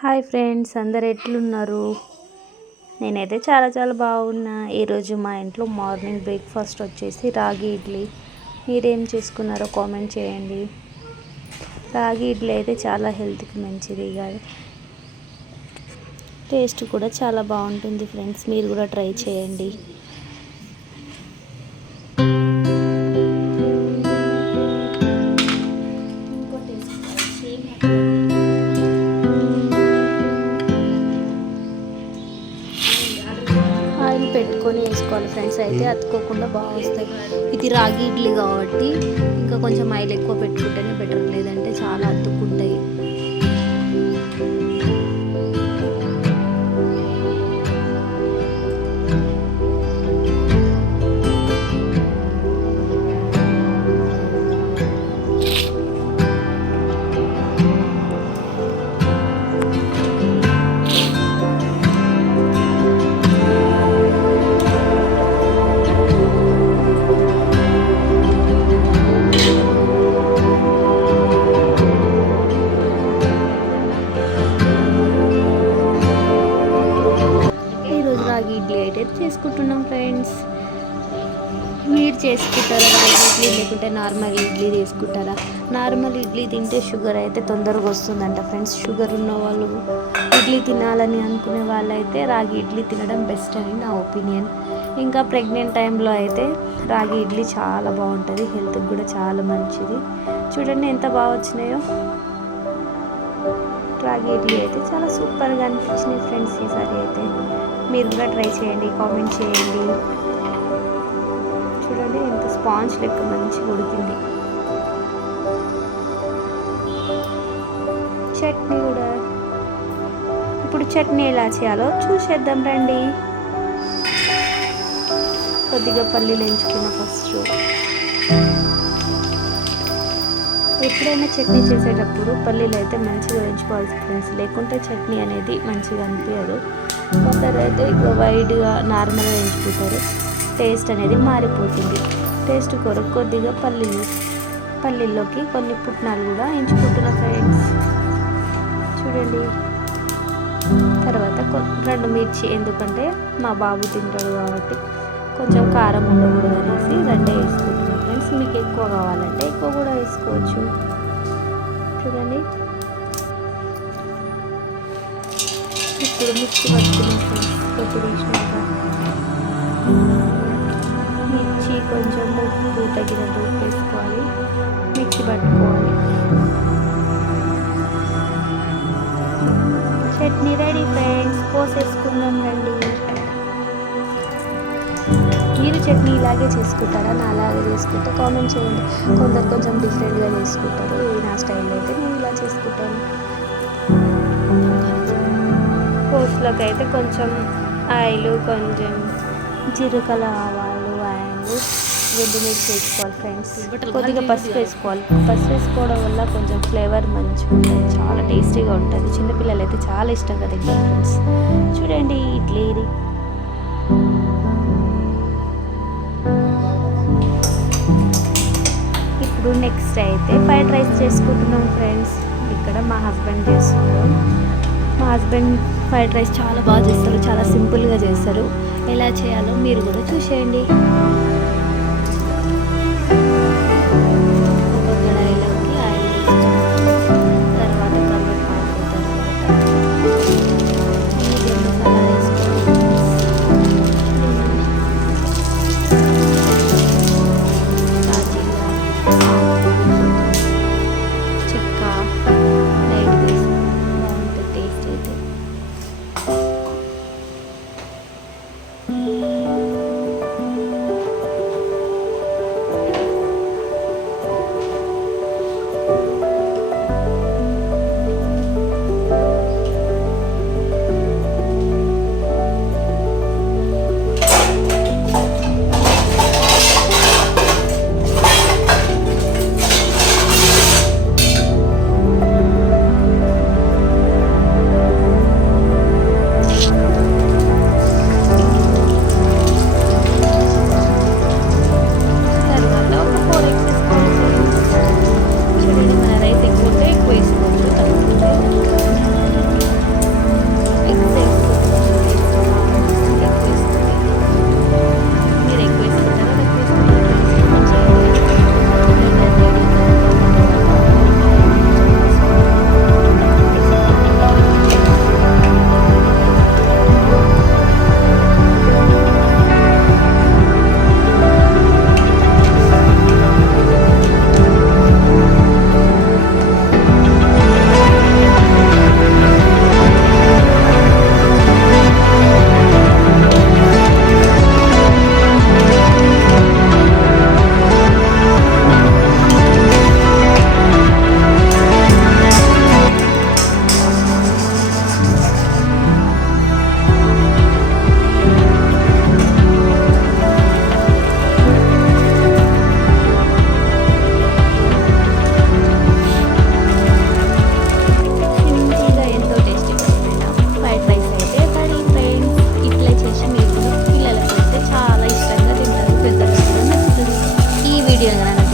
Hi friends, అందరు ఎట్లున్నారు? నేనైతే చాలా బాగున్నా. ఈరోజు మా ఇంట్లో మార్నింగ్ బ్రేక్ఫాస్ట్ వచ్చేసి రాగి ఇడ్లీ. మీరేం చేసుకున్నారో కామెంట్ చేయండి. రాగి ఇడ్లీ అయితే చాలా హెల్త్కి మంచిది కాదు, టేస్ట్ కూడా చాలా బాగుంటుంది ఫ్రెండ్స్. మీరు కూడా ట్రై చేయండి. ఆయిల్ పెట్టుకొని వేసుకోవాలి ఫ్రెండ్స్, అయితే అతుక్కోకుండా బాగా వస్తాయి. ఇది రాగి ఇడ్లీ కాబట్టి ఇంకా కొంచెం ఆయిల్ ఎక్కువ పెట్టుకుంటేనే బెటర్, లేదంటే చాలా అతుక్కుంటాయి. రాగి ఇడ్లీ అయితే చేసుకుంటున్నాం ఫ్రెండ్స్. మీరు చేసుకుంటారా రాగి ఇడ్లీ, లేకుంటే నార్మల్ ఇడ్లీ తీసుకుంటారా? నార్మల్ ఇడ్లీ తింటే షుగర్ అయితే తొందరగా వస్తుందంట ఫ్రెండ్స్. షుగర్ ఉన్న వాళ్ళు, ఇడ్లీ తినాలని అనుకునే వాళ్ళైతే రాగి ఇడ్లీ తినడం బెస్ట్ అని నా ఒపీనియన్. ఇంకా ప్రెగ్నెంట్ టైంలో అయితే రాగి ఇడ్లీ చాలా బాగుంటుంది, హెల్త్కి కూడా చాలా మంచిది. చూడండి ఎంత బాగా వచ్చినాయో. రాగి ఇడ్లీ అయితే చాలా సూపర్గా అనిపించినాయి ఫ్రెండ్స్. ఈసారి అయితే మీరు కూడా ట్రై చేయండి, కామెంట్ చేయండి. చూడండి ఎంత స్పాంజ్ లెక్క మంచిగా ఉడికింది. చట్నీ కూడా, ఇప్పుడు చట్నీ ఎలా చేయాలో చూసేద్దాం రండి. కొద్దిగా పల్లీలు ఎంచుకున్న ఫస్ట్. ఎప్పుడైనా చట్నీ చేసేటప్పుడు పల్లీలు అయితే మంచిగా వేయించుకోవాల్సి ఫ్రెండ్స్, లేకుంటే చట్నీ అనేది మంచిగా అనిపించదు. కొందరు అయితే ఇక వైడ్గా నార్మల్గా వేయించుకుంటారు, టేస్ట్ అనేది మారిపోతుంది. టేస్ట్ కొరకు కొద్దిగా పల్లీల్లోకి కొన్ని పుట్నాలు కూడా ఎంచుకుంటున్నా ఫ్రెండ్స్. చూడండి. తర్వాత 2 మిర్చి, ఎందుకంటే మా బాబు తింటాడు కాబట్టి కొంచెం కారం ఉండకూడదు అనేసి 2 వేసుకుంటున్నాను ఫ్రెండ్స్. మీకు ఎక్కువ కావాలంటే ఎక్కువ కూడా వేసుకోవచ్చు. చూడండి. ఇప్పుడు మిర్చి పట్టుకున్నాం ఫ్రెండ్స్. పొట్టు తీసినాక మిర్చి కొంచెం ఉప్పు తగినంత ఉప్పు వేసుకోవాలి, మిర్చి పట్టుకోవాలి. చట్నీ రెడీ ఫ్రెండ్స్, పోసేసుకుందాం రండి. మీరు చట్నీ ఇలాగే చేసుకుంటారా? నా అలాగే చేసుకుంటే కామెంట్ చేయండి. కొందరు కొంచెం డిఫరెంట్గా చేసుకుంటారు. నా స్టైల్లో అయితే నేను ఇలా చేసుకుంటాను. పోస్ట్లోకి అయితే కొంచెం ఆయిల్, కొంచెం జీలకర్ర, ఆవాలు అండ్ ఎండుమిర్చి వేసుకోవాలి ఫ్రెండ్స్. కొద్దిగా పసుపు వేసుకోవాలి. పసుపు వేసుకోవడం వల్ల కొంచెం ఫ్లేవర్ మంచిగా ఉంటుంది, చాలా టేస్టీగా ఉంటుంది. చిన్నపిల్లలు అయితే చాలా ఇష్టంగా తింటారు ఫ్రెండ్స్. చూడండి ఇడ్లీ. ఇప్పుడు నెక్స్ట్ అయితే ఫ్రైడ్ రైస్ చేసుకుంటున్నాం ఫ్రెండ్స్. ఇక్కడ మా హస్బెండ్ చేస్తున్నాం. మా హస్బెండ్ ఫ్రైడ్ రైస్ చాలా బాగా చేస్తారు, చాలా సింపుల్గా చేస్తారు. ఎలా చేయాలో మీరు కూడా చూసేయండి. ఒక కడాయిలోకి ఆయిల్ వేసుకొని తర్వాత కరివేపాకు, మసాలా వేసుకోవాలి. చెక్క లైట్ వేసి బాగుంటుంది టేస్ట్ అయితే. తీయగానే